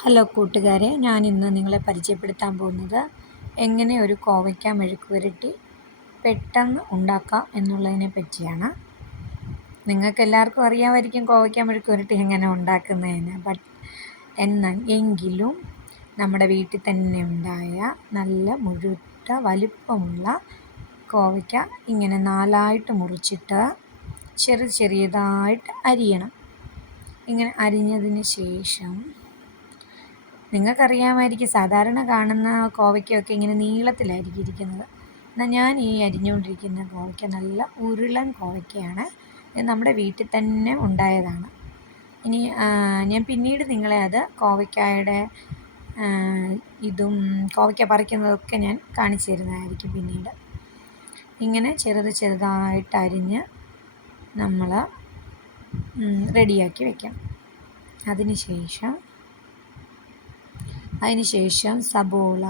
Hello കൂട്ടുകാരെ, ഞാനിന്ന് നിങ്ങളെ പരിചയപ്പെടുത്താൻ പോകുന്നത് എങ്ങനെ ഒരു കോവയ്ക്ക മെഴുക്ക് പുരട്ടി പെട്ടെന്ന് ഉണ്ടാക്കാം എന്നുള്ളതിനെ പറ്റിയാണ്. നിങ്ങൾക്കെല്ലാവർക്കും അറിയാമായിരിക്കും കോവയ്ക്ക മെഴുക്ക് പുരട്ടി എങ്ങനെ ഉണ്ടാക്കുന്നതെന്ന്. എങ്കിലും നമ്മുടെ വീട്ടിൽ തന്നെ ഉണ്ടായ നല്ല മുഴുത്ത വലിപ്പമുള്ള കോവയ്ക്ക ഇങ്ങനെ 4ആയിട്ട് മുറിച്ചിട്ട് ചെറിയതായിട്ട് അരിയണം. ഇങ്ങനെ അരിഞ്ഞതിന് ശേഷം നിങ്ങൾക്കറിയാമായിരിക്കും, സാധാരണ കാണുന്ന കോവയ്ക്കൊക്കെ ഇങ്ങനെ നീളത്തിലായിരിക്കും ഇരിക്കുന്നത്. എന്നാൽ ഞാൻ ഈ അരിഞ്ഞുകൊണ്ടിരിക്കുന്ന കോവയ്ക്ക നല്ല ഉരുളൻ കോവയ്ക്കയാണ്. ഇത് നമ്മുടെ വീട്ടിൽ തന്നെ ഉണ്ടായതാണ്. ഇനി ഞാൻ പിന്നീട് നിങ്ങളെ അത് കോവയ്ക്കായുടെ കോവയ്ക്ക പറിക്കുന്നതൊക്കെ ഞാൻ കാണിച്ചു തരുന്നതായിരിക്കും പിന്നീട്. ഇങ്ങനെ ചെറുതായിട്ട് അരിഞ്ഞ് നമ്മൾ റെഡിയാക്കി വയ്ക്കണം. അതിനുശേഷം സബോള,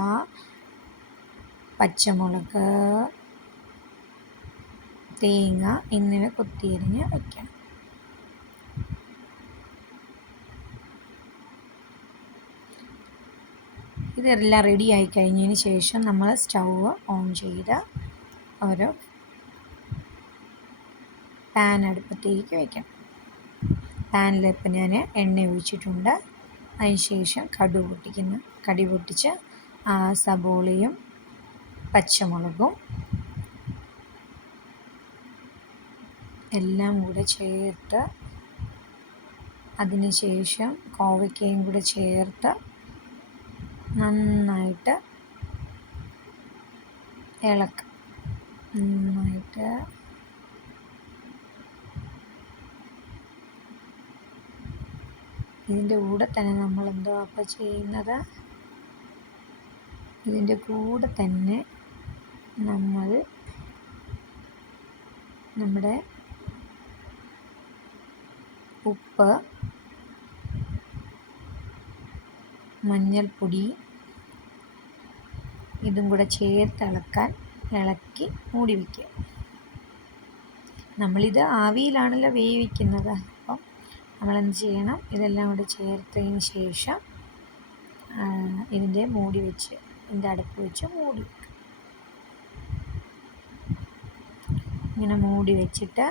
പച്ചമുളക്, തേങ്ങ എന്നിവ കൊത്തിയരിഞ്ഞ് വയ്ക്കണം. ഇതെല്ലാം റെഡിയായി കഴിഞ്ഞതിന് ശേഷം നമ്മൾ സ്റ്റൗവ് ഓൺ ചെയ്ത് ഒരു പാൻ അടുപ്പത്തേക്ക് വയ്ക്കണം. പാനിലിപ്പോൾ ഞാൻ എണ്ണ ഒഴിച്ചിട്ടുണ്ട്. അതിനുശേഷം കടുക് പൊട്ടിച്ച് സബോളയും പച്ചമുളകും എല്ലാം കൂടെ ചേർത്ത്, അതിനുശേഷം കോവയ്ക്കയും കൂടെ ചേർത്ത് നന്നായിട്ട് ഇളക്കുക. ഇതിൻ്റെ കൂടെ തന്നെ നമ്മൾ എന്തോ അപ്പോൾ ചെയ്യുന്നത്, ഇതിൻ്റെ കൂടെ തന്നെ നമ്മൾ നമ്മുടെ ഉപ്പ്, മഞ്ഞൾപ്പൊടി ഇതും കൂടെ ചേർത്ത് ഇളക്കി മൂടി വയ്ക്കുക. നമ്മളിത് ആവിയിലാണല്ലോ വേവിക്കുന്നത്. അപ്പം നമ്മളെന്ത് ചെയ്യണം, ഇതെല്ലാം കൂടെ ചേർത്തതിന് ശേഷം ഇതിൻ്റെ അടപ്പ് വെച്ച് മൂടി വയ്ക്കുക. ഇങ്ങനെ മൂടി വെച്ചിട്ട്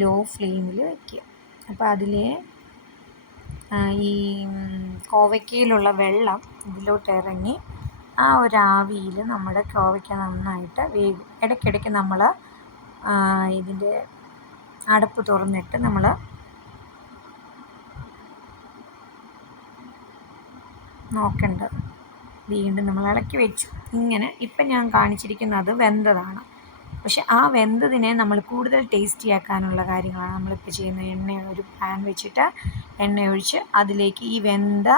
ലോ ഫ്ലെയിമിൽ വയ്ക്കുക. അപ്പോൾ അതിലെ ഈ കോവയ്ക്കയിലുള്ള വെള്ളം ഇതിലോട്ട് ഇറങ്ങി ആ ഒരു ആവിയിൽ നമ്മുടെ കോവയ്ക്ക നന്നായിട്ട് വേകും. ഇടയ്ക്കിടയ്ക്ക് നമ്മൾ ഇതിൻ്റെ അടപ്പ് തുറന്നിട്ട് നമ്മൾ നോക്കേണ്ടത്. വീണ്ടും നമ്മൾ ഇളക്കി വെച്ചു. ഇങ്ങനെ ഇപ്പം ഞാൻ കാണിച്ചിരിക്കുന്നത് വെന്തതാണ്. പക്ഷെ ആ വെന്തതിനെ നമ്മൾ കൂടുതൽ ടേസ്റ്റി ആക്കാനുള്ള കാര്യങ്ങളാണ് നമ്മളിപ്പോൾ ചെയ്യുന്നത്. ഒരു പാൻ വെച്ചിട്ട് എണ്ണ ഒഴിച്ച് അതിലേക്ക് ഈ വെന്ത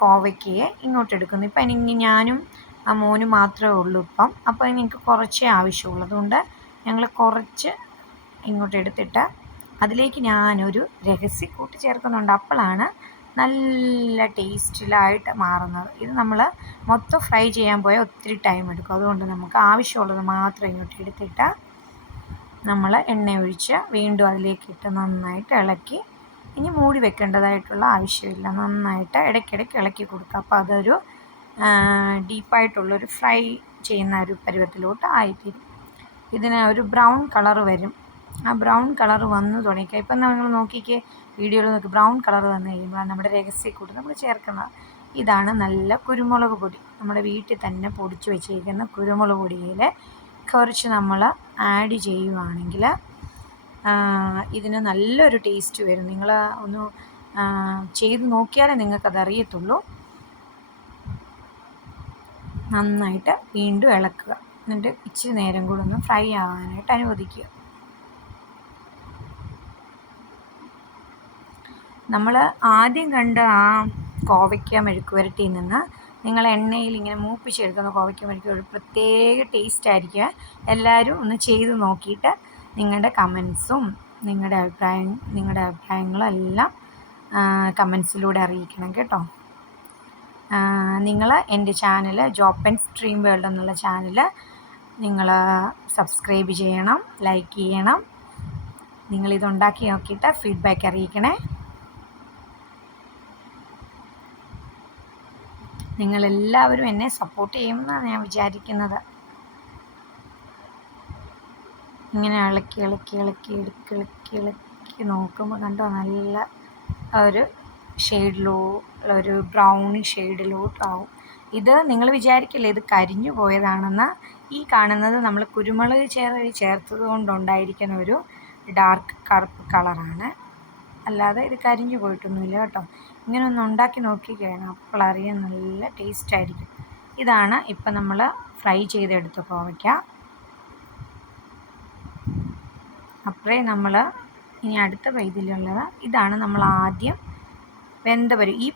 കോവയ്ക്കയെ ഇങ്ങോട്ട് എടുക്കുന്നു. ഇപ്പം ഞാനും ആ മോനും മാത്രമേ ഉള്ളൂ ഇപ്പം. അപ്പോൾ എനിക്ക് കുറച്ചേ ആവശ്യമുള്ളൂ. അതുകൊണ്ട് ഞങ്ങൾ കുറച്ച് ഇങ്ങോട്ട് എടുത്തിട്ട് അതിലേക്ക് ഞാനൊരു രഹസ്യക്കൂട്ട് ചേർക്കുന്നുണ്ട്. അപ്പോഴാണ് നല്ല ടേസ്റ്റിലായിട്ട് മാറുന്നത്. ഇത് നമ്മൾ മൊത്തം ഫ്രൈ ചെയ്യാൻ പോയാൽ ഒത്തിരി ടൈം എടുക്കും. അതുകൊണ്ട് നമുക്ക് ആവശ്യമുള്ളത് മാത്രം ഇങ്ങോട്ട് എടുത്തിട്ട് നമ്മൾ എണ്ണ ഒഴിച്ച് വീണ്ടും അതിലേക്കിട്ട് നന്നായിട്ട് ഇളക്കി, ഇനി മൂടി വെക്കേണ്ടതായിട്ടുള്ള ആവശ്യമില്ല. നന്നായിട്ട് ഇടയ്ക്കിടയ്ക്ക് ഇളക്കി കൊടുക്കുക. അപ്പോൾ അതൊരു ഡീപ്പായിട്ടുള്ളൊരു ഫ്രൈ ചെയ്യുന്ന ഒരു പരുവത്തിലോട്ട് ആയിത്തീരും. ഇതിന് ഒരു ബ്രൗൺ കളർ വരും. ആ ബ്രൗൺ കളർ വന്ന് തുടങ്ങിക്കുക. ഇപ്പം നമ്മൾ നോക്കിക്കേ, വീഡിയോയിൽ നോക്കി, ബ്രൗൺ കളർ വന്ന് കഴിയുമ്പോൾ നമ്മുടെ രഹസ്യക്കൂട്ട് നമ്മൾ ചേർക്കുന്നത്. ഇതാണ് നല്ല കുരുമുളക് പൊടി. നമ്മുടെ വീട്ടിൽ തന്നെ പൊടിച്ച് വെച്ചിരിക്കുന്ന കുരുമുളക് പൊടിയിൽ കുറച്ച് നമ്മൾ ആഡ് ചെയ്യുവാണെങ്കിൽ ഇതിന് നല്ലൊരു ടേസ്റ്റ് വരും. നിങ്ങൾ ഒന്ന് ചെയ്ത് നോക്കിയാലേ നിങ്ങൾക്കതറിയത്തുള്ളൂ. നന്നായിട്ട് വീണ്ടും ഇളക്കുക. എന്നിട്ട് ഇച്ചിരി നേരം കൂടെ ഒന്ന് ഫ്രൈ ആവാനായിട്ട് അനുവദിക്കുക. നമ്മൾ ആദ്യം കണ്ട ആ കോവയ്ക്ക മെഴുക്ക് പുരട്ടിയിൽ നിന്ന് നിങ്ങൾ എണ്ണയിൽ ഇങ്ങനെ മൂപ്പിച്ചെടുക്കുന്ന കോവയ്ക്ക മെഴുക്ക് ഒരു പ്രത്യേക ടേസ്റ്റ് ആയിരിക്കും. എല്ലാവരും ഒന്ന് ചെയ്ത് നോക്കിയിട്ട് നിങ്ങളുടെ കമൻസും നിങ്ങളുടെ അഭിപ്രായങ്ങളും എല്ലാം കമൻസിലൂടെ അറിയിക്കണം കേട്ടോ. നിങ്ങൾ എൻ്റെ channel job and stream world എന്നുള്ള ചാനൽ നിങ്ങൾ സബ്സ്ക്രൈബ് ചെയ്യണം, ലൈക്ക് ചെയ്യണം. നിങ്ങളിതുണ്ടാക്കി നോക്കിയിട്ട് ഫീഡ്ബാക്ക് അറിയിക്കണേ. നിങ്ങളെല്ലാവരും എന്നെ സപ്പോർട്ട് ചെയ്യുമെന്നാണ് ഞാൻ വിചാരിക്കുന്നത്. ഇങ്ങനെ ഇളക്കി ഇളക്കി ഇളക്കി ഇളക്കി ഇളക്കി ഇളക്കി നോക്കുമ്പോൾ കണ്ടോ നല്ല ഒരു ഒരു ബ്രൗണി ഷെയ്ഡിലോട്ടാവും. ഇത് നിങ്ങൾ വിചാരിക്കില്ലേ ഇത് കരിഞ്ഞു പോയതാണെന്ന്. ഈ കാണുന്നത് നമ്മൾ കുരുമുളക് ചേർത്തത് കൊണ്ടുണ്ടായിരിക്കുന്ന ഒരു ഡാർക്ക് കറുപ്പ് കളറാണ്, അല്ലാതെ ഇത് കരിഞ്ഞു പോയിട്ടൊന്നുമില്ല കേട്ടോ. ഇങ്ങനെ ഒന്ന് ഉണ്ടാക്കി നോക്കിക്കഴിഞ്ഞാൽ അപ്പോൾ അറിയാൻ നല്ല ടേസ്റ്റ് ആയിരിക്കും. ഇതാണ് ഇപ്പം നമ്മൾ ഫ്രൈ ചെയ്തെടുത്ത കോവയ്ക്ക. അപ്പോഴേ നമ്മൾ ഇനി അടുത്ത ഇതിലുള്ളത് ഇതാണ് നമ്മൾ ആദ്യം വെന്ത ഈ